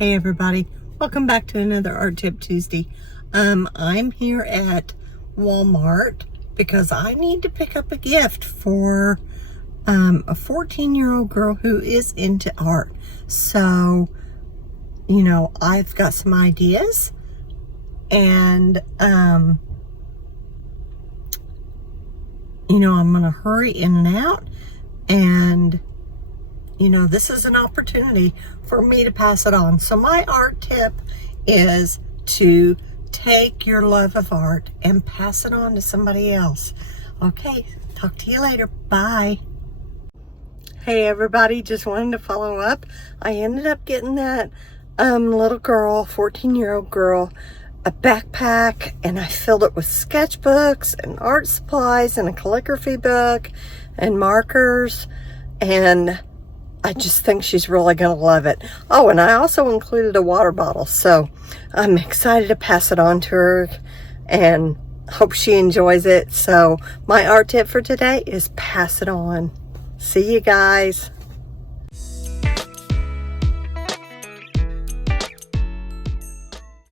Hey everybody, welcome back to another Art Tip Tuesday. I'm here at Walmart because I need to pick up a gift for a 14-year-old girl who is into art. So, you know, I've got some ideas and you know, I'm gonna hurry in and out, and you know, this is an opportunity for me to pass it on. So my art tip is to take your love of art and pass it on to somebody else. Okay, talk to you later. Bye. Hey everybody, just wanted to follow up. I ended up getting that little girl, 14-year-old girl, a backpack, and I filled it with sketchbooks and art supplies and a calligraphy book and markers, and I just think she's really going to love it. Oh, and I also included a water bottle, so I'm excited to pass it on to her and hope she enjoys it. So my art tip for today is pass it on. See you guys.